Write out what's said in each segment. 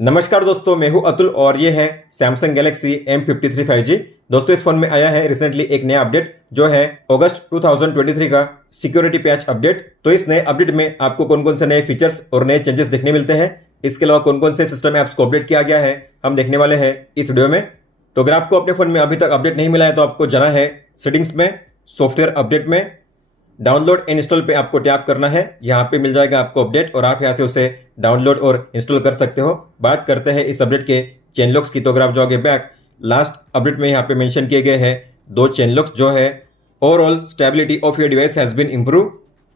नमस्कार दोस्तों, मैं हूं अतुल और ये है सैमसंग गैलेक्सी M53 5G। दोस्तों, इस फोन में आया है रिसेंटली एक नया अपडेट जो है अगस्त 2023 का सिक्योरिटी पैच अपडेट। तो इस नए अपडेट में आपको कौन कौन से नए फीचर्स और नए चेंजेस देखने मिलते हैं, इसके अलावा कौन कौन से सिस्टम ऐप्स को अपडेट किया गया है, हम देखने वाले हैं इस वीडियो में। तो अगर आपको अपने फोन में अभी तक अपडेट नहीं मिला है तो आपको जाना है सेटिंग्स में, सॉफ्टवेयर अपडेट में, डाउनलोड एंड इंस्टॉल पे आपको टैप करना है। यहाँ पे मिल जाएगा आपको अपडेट और आप यहाँ से उसे डाउनलोड और इंस्टॉल कर सकते हो। बात करते हैं इस अपडेट के चेन लॉक्स की। तो अगर आप जाओगे बैक, लास्ट अपडेट में यहाँ पे मेंशन किए गए हैं 2 चेन लॉक्स जो है overall stability of your device has been improve,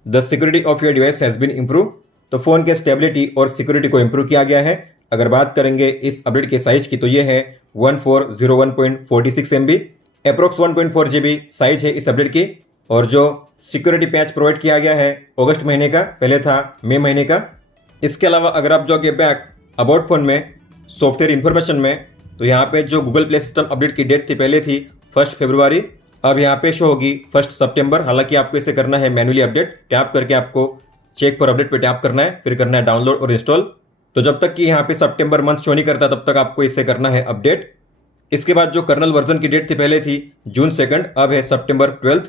the security of your device has been improve. तो फोन के स्टेबिलिटी और सिक्योरिटी को इंप्रूव किया गया है। अगर बात करेंगे इस अपडेट के साइज की तो ये है 1401.46 MB, अप्रोक्स 1.4 GB साइज है इस अपडेट की। और जो सिक्योरिटी पैच प्रोवाइड किया गया है अगस्त महीने का, पहले था मई महीने का। इसके अलावा अगर आप जाओगे बैक अबाउट फोन में, सॉफ्टवेयर इंफॉर्मेशन में, तो यहाँ पे जो गूगल प्ले सिस्टम अपडेट की डेट थी पहले थी 1 फरवरी, अब यहाँ पे शो होगी 1 सितंबर। हालांकि आपको इसे करना है मैनुअली अपडेट, टैप करके आपको चेक फॉर अपडेट पे टैप करना है, फिर करना है डाउनलोड और इंस्टॉल। तो जब तक कि यहाँ पे सितंबर मंथ शो नहीं करता तब तक आपको इसे करना है अपडेट। इसके बाद जो कर्नल वर्जन की डेट थी पहले थी जून 2, अब है सितंबर 12।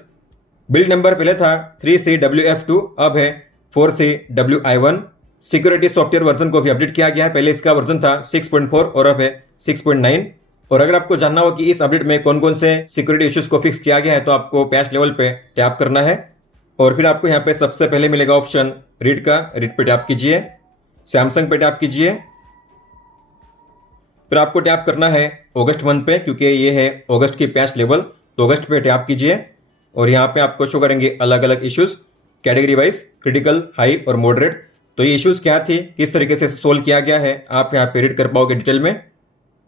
बिल्ड नंबर पहले था 3CWF2, अब है 4CWI1। सिक्योरिटी सॉफ्टवेयर वर्जन को भी अपडेट किया गया है, पहले इसका वर्जन था 6.4 और अब है 6.9। और अगर आपको जानना हो कि इस अपडेट में कौन कौन से सिक्योरिटी इश्यूज को फिक्स किया गया है तो आपको पैच लेवल पे टैप करना है और फिर आपको यहाँ पे सबसे पहले मिलेगा ऑप्शन रीड का, रीड पे टैप कीजिए, सैमसंग पे टैप कीजिए, फिर आपको टैप करना है अगस्त मंथ पे, क्योंकि ये है अगस्त की पैच लेवल, तो अगस्त पे टैप कीजिए और यहाँ पे आपको शो करेंगे अलग अलग issues category wise, critical, high और मॉडरेट। तो ये इश्यूज क्या थे, किस तरीके से सोल्व किया गया है, आप यहाँ पे रीड कर पाओगे डिटेल में।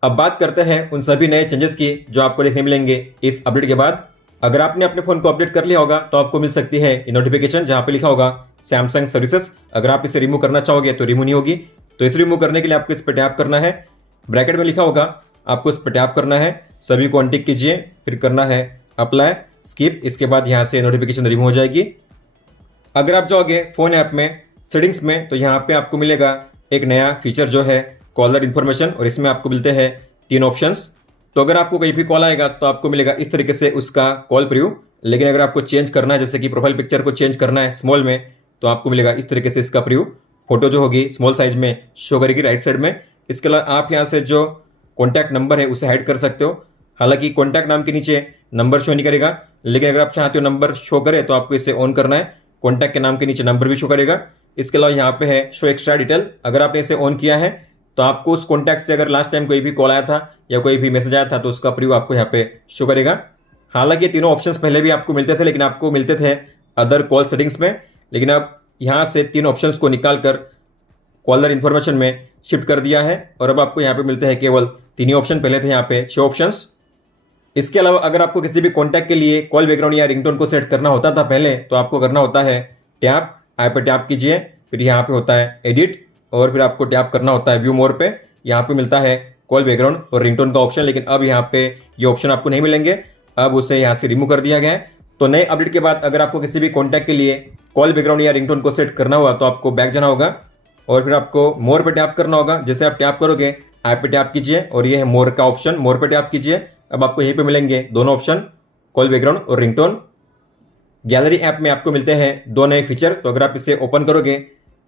अब बात करते हैं उन सभी नए चेंजेस की जो आपको देखने मिलेंगे इस अपडेट के बाद। अगर आपने अपने फोन को अपडेट कर लिया होगा तो आपको मिल सकती है नोटिफिकेशन जहाँ पे लिखा होगा सैमसंग सर्विसेज। अगर आप इसे रिमूव करना चाहोगे तो रिमूव नहीं होगी, तो इसे रिमूव करने के लिए आपको इस पर टैप करना है, ब्रैकेट में लिखा होगा, आपको इस पर टैप करना है, सभी को अनटिक कीजिए, फिर करना है अप्लाई, स्किप। इसके बाद यहाँ से नोटिफिकेशन रिमूव हो जाएगी। अगर आप जाओगे फोन ऐप में, सेटिंग्स में, तो यहाँ पे आपको मिलेगा एक नया फीचर जो है कॉलर इन्फॉर्मेशन, और इसमें आपको मिलते हैं 3 ऑप्शंस। तो अगर आपको कहीं भी कॉल आएगा तो आपको मिलेगा इस तरीके से उसका कॉल प्रीव्यू, लेकिन अगर आपको चेंज करना है, जैसे कि प्रोफाइल पिक्चर को चेंज करना है स्मॉल में, तो आपको मिलेगा इस तरीके से इसका प्रीव्यू, फोटो जो होगी स्मॉल साइज में शो करेगी राइट साइड में। इसके अलावा आप यहाँ से जो कॉन्टैक्ट नंबर है उसे हाइड कर सकते हो। हालांकि कॉन्टैक्ट नाम के नीचे नंबर शो नहीं करेगा, लेकिन अगर आप चाहते हो नंबर शो करे तो आपको इसे ऑन करना है, कॉन्टैक्ट के नाम के नीचे नंबर भी शो करेगा। इसके अलावा यहाँ पे है शो एक्स्ट्रा डिटेल, अगर आपने इसे ऑन किया है तो आपको उस कॉन्टैक्ट से अगर लास्ट टाइम कोई भी कॉल आया था या कोई भी मैसेज आया था तो उसका प्रीव्यू आपको यहाँ पे शो करेगा। हालांकि तीनों ऑप्शंस पहले भी आपको मिलते थे, लेकिन आपको मिलते थे अदर कॉल सेटिंग्स में, लेकिन अब यहाँ से 3 ऑप्शंस को निकाल कर कॉलर इन्फॉर्मेशन में शिफ्ट कर दिया है और अब आपको यहाँ पे मिलते हैं केवल 3 ही ऑप्शन, पहले थे यहाँ पे 6 ऑप्शंस। इसके अलावा अगर आपको किसी भी कॉन्टैक्ट के लिए कॉल बैकग्राउंड या रिंगटोन को सेट करना होता था पहले, तो आपको करना होता है टैप, आई पे टैप कीजिए, फिर यहाँ पे होता है एडिट और फिर आपको टैप करना होता है व्यू मोर पे। यहाँ पे मिलता है कॉल बैकग्राउंड और रिंगटोन का ऑप्शन, लेकिन अब यहाँ पे ये ऑप्शन आपको नहीं मिलेंगे, अब उसे यहाँ से रिमूव कर दिया गया है। तो नए अपडेट के बाद अगर आपको किसी भी कॉन्टैक्ट के लिए कॉल बैकग्राउंड या रिंगटोन को सेट करना हुआ तो आपको बैक जाना होगा और फिर आपको मोर पे टैप करना होगा। जैसे आप टैप करोगे ऐप पे टैप कीजिए और ये है मोर का ऑप्शन, मोर पे टैप कीजिए। अब आपको यहीं पे मिलेंगे दोनों ऑप्शन, कॉल बैकग्राउंड और रिंगटोन। गैलरी ऐप में आपको मिलते हैं 2 नए फीचर। तो अगर आप इसे ओपन करोगे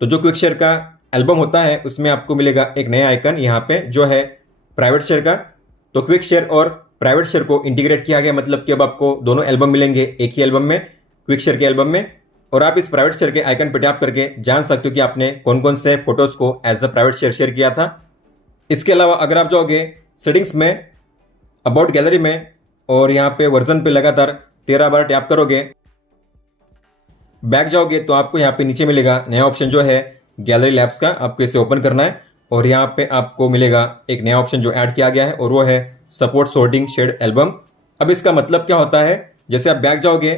तो जो क्विक शेयर का एल्बम होता है उसमें आपको मिलेगा एक नया आइकन यहाँ पे जो है प्राइवेट शेयर का। तो क्विक शेयर और प्राइवेट शेयर को इंटीग्रेट किया गया, मतलब कि अब आपको दोनों एल्बम मिलेंगे एक ही एल्बम में, क्विक शेयर के एल्बम में। और आप इस प्राइवेट शेयर के आइकन पर टैप करके जान सकते हो कि आपने कौन कौन से फोटोज को एज अ प्राइवेट शेयर किया था। इसके अलावा अगर आप जाओगे सेटिंग्स में, अबाउट गैलरी में और यहाँ पे वर्जन पे लगातार 13 बार टैप करोगे, बैक जाओगे तो आपको यहाँ पे नीचे मिलेगा नया ऑप्शन जो है गैलरी लैब्स का, आपको इसे ओपन करना है और यहाँ पे आपको मिलेगा एक नया ऑप्शन जो ऐड किया गया है और वो है सपोर्ट सॉर्टिंग शेड एल्बम। अब इसका मतलब क्या होता है, जैसे आप बैक जाओगे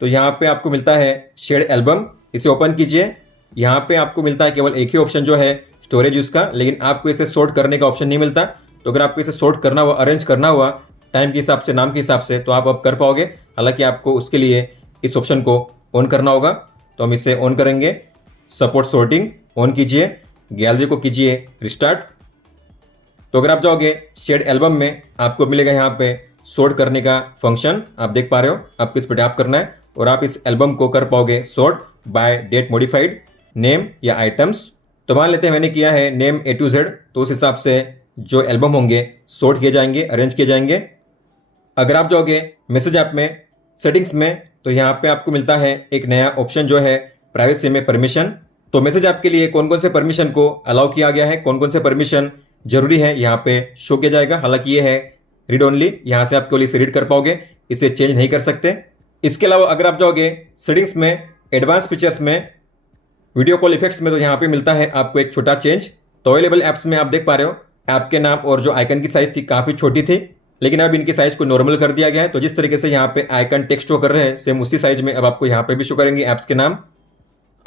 तो यहाँ पे आपको मिलता है शेड एल्बम, इसे ओपन कीजिए। यहाँ पे आपको मिलता है केवल एक ही ऑप्शन जो है स्टोरेज उसका, लेकिन आपको इसे सॉर्ट करने का ऑप्शन नहीं मिलता। तो अगर आपको इसे सॉर्ट करना हुआ, अरेंज करना हुआ टाइम के हिसाब से, नाम के हिसाब से, तो आप अब कर पाओगे। हालांकि आपको उसके लिए इस ऑप्शन को ऑन करना होगा, तो हम इसे ऑन करेंगे। सपोर्ट सॉर्टिंग ऑन कीजिए, गैलरी को कीजिए रिस्टार्ट तो अगर आप जाओगे शेड एल्बम में आपको मिलेगा यहाँ पे सॉर्ट करने का फंक्शन, आप देख पा रहे हो। आपको इस पर टैप करना है और आप इस एल्बम को कर पाओगे sort by date modified, name या आइटम्स। तो मान लेते हैं मैंने किया है नेम A to Z, तो उस हिसाब से जो एल्बम होंगे सॉर्ट किए जाएंगे, अरेंज किए जाएंगे। अगर आप जाओगे मैसेज ऐप में सेटिंग्स में, तो यहाँ पे आपको मिलता है एक नया ऑप्शन जो है प्राइवेसी में परमिशन। तो मैसेज ऐप के लिए कौन कौन से परमिशन को अलाउ किया गया है, कौन कौन से परमिशन जरूरी है, यहाँ पे शो किया जाएगा। हालांकि ये है रीड ओनली, यहाँ से आप केवल इसे रीड कर पाओगे, इसे चेंज नहीं कर सकते। इसके अलावा अगर आप जाओगे सेटिंग्स में एडवांस फीचर्स में वीडियो कॉल इफेक्ट्स में, तो यहाँ पे मिलता है आपको एक छोटा चेंज। तो अवेलेबल ऐप्स में आप देख पा रहे हो ऐप के नाम और जो आइकन की साइज थी काफी छोटी थी, लेकिन अब इनकी साइज को नॉर्मल कर दिया गया है। तो जिस तरीके से यहाँ पे आइकन टेक्स्ट शो कर रहे हैं सेम उसी साइज में अब आपको यहाँ पे भी शो करेंगे ऐप्स के नाम।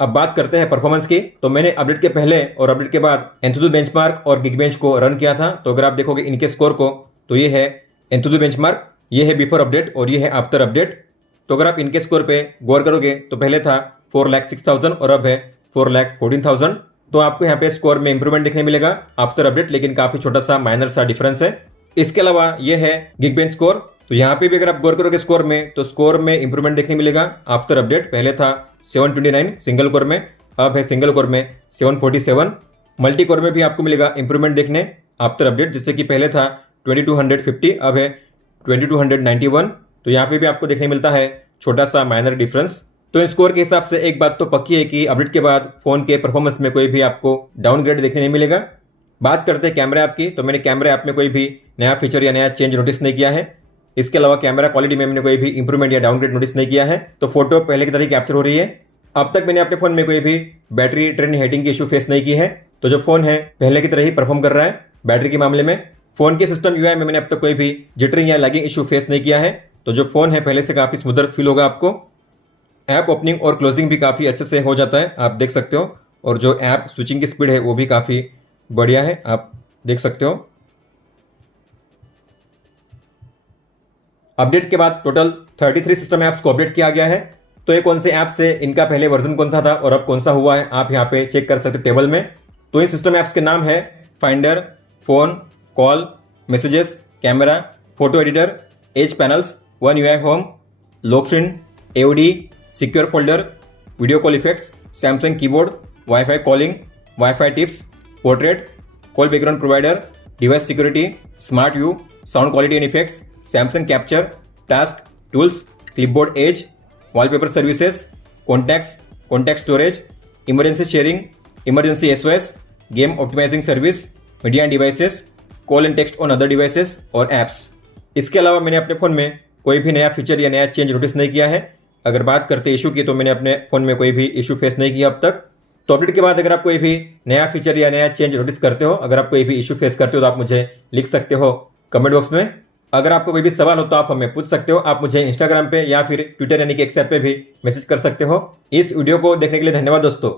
अब बात करते हैं परफॉर्मेंस की। तो मैंने अपडेट के पहले और अपडेट के बाद एंथुसियास्ट बेंचमार्क और गिगबेंच को रन किया था। तो अगर आप देखोगे इनके स्कोर को, तो ये है एंथुसियास्ट बेंचमार्क, ये है बिफोर अपडेट और ये है आफ्टर अपडेट। तो अगर आप इनके स्कोर पे गौर करोगे तो पहले था 4,06,000 और अब है 4,14,000। तो आपको यहाँ पे स्कोर में इंप्रूवमेंट देखने मिलेगा आफ्टर अपडेट, लेकिन काफी छोटा सा माइनर सा डिफरेंस है। इसके अलावा ये है गिगबेंच स्कोर, तो यहाँ पे भी अगर आप गौर करोगे स्कोर में, तो स्कोर में इंप्रूवमेंट देखने मिलेगा आफ्टर अपडेट। पहले था 729 सिंगल कोर में, अब है सिंगल कोर में 747। मल्टी कोर में भी आपको मिलेगा इंप्रूवमेंट देखने आफ्टर अपडेट, जिससे कि पहले था 2250, अब है 2291। तो यहाँ पे भी आपको देखने मिलता है छोटा सा माइनर डिफरेंस। तो इन स्कोर के हिसाब से एक बात तो पक्की है कि अपडेट के बाद फोन के परफॉर्मेंस में कोई भी आपको डाउनग्रेड देखने नहीं मिलेगा। बात करते हैं कैमरा ऐप की। तो मैंने कैमरा ऐप में कोई भी नया फीचर या नया चेंज नोटिस नहीं किया है। इसके अलावा कैमरा क्वालिटी में मैंने कोई भी इंप्रूवमेंट या डाउनग्रेड नोटिस नहीं किया है। तो फोटो पहले की तरह ही कैप्चर हो रही है। अब तक मैंने अपने फोन में कोई भी बैटरी ड्रेन हीटिंग की इशू फेस नहीं की है। तो जो फोन है पहले की तरह ही परफॉर्म कर रहा है बैटरी के मामले में। फोन के सिस्टम यूआई में मैंने अब तक कोई भी जिटरिंग या लैगिंग इशू फेस नहीं किया है। तो जो फोन है पहले से काफी स्मूदर फील होगा आपको। ऐप ओपनिंग और क्लोजिंग भी काफी अच्छे से हो जाता है, आप देख सकते हो। और जो ऐप स्विचिंग की स्पीड है वो भी काफी बढ़िया है, आप देख सकते हो। अपडेट के बाद टोटल 33 सिस्टम ऐप्स को अपडेट किया गया है। तो ये कौन से ऐप से, इनका पहले वर्जन कौन सा था और अब कौन सा हुआ है, आप यहाँ पे चेक कर सकते हो टेबल में। तो इन सिस्टम ऐप्स के नाम है finder, phone, call, messages, camera, photo editor, edge panels, one UI home, lock screen, AOD, secure folder, video call effects, Samsung keyboard, WiFi calling, WiFi tips, portrait, call background provider, device security, smart view, sound quality and effects, Samsung capture, task, tools, clipboard edge, wallpaper services, contacts, contact storage, emergency sharing, emergency SOS, game optimizing service, media and devices, call and text on other devices और apps. इसके अलावा मैंने अपने phone में कोई भी नया feature या नया चेंज नोटिस नहीं किया है। अगर बात करते इशू की, तो मैंने अपने फोन में कोई भी इशू फेस नहीं किया अब तक। तो अपडेट के बाद अगर आप कोई भी नया फीचर या नया चेंज नोटिस करते हो, अगर आप कोई भी इशू फेस करते हो, तो आप मुझे लिख सकते हो कमेंट बॉक्स में। अगर आपको कोई भी सवाल हो तो आप हमें पूछ सकते हो। आप मुझे इंस्टाग्राम पे या फिर ट्विटर यानी कि एक्स ऐप पे भी मैसेज कर सकते हो। इस वीडियो को देखने के लिए धन्यवाद दोस्तों।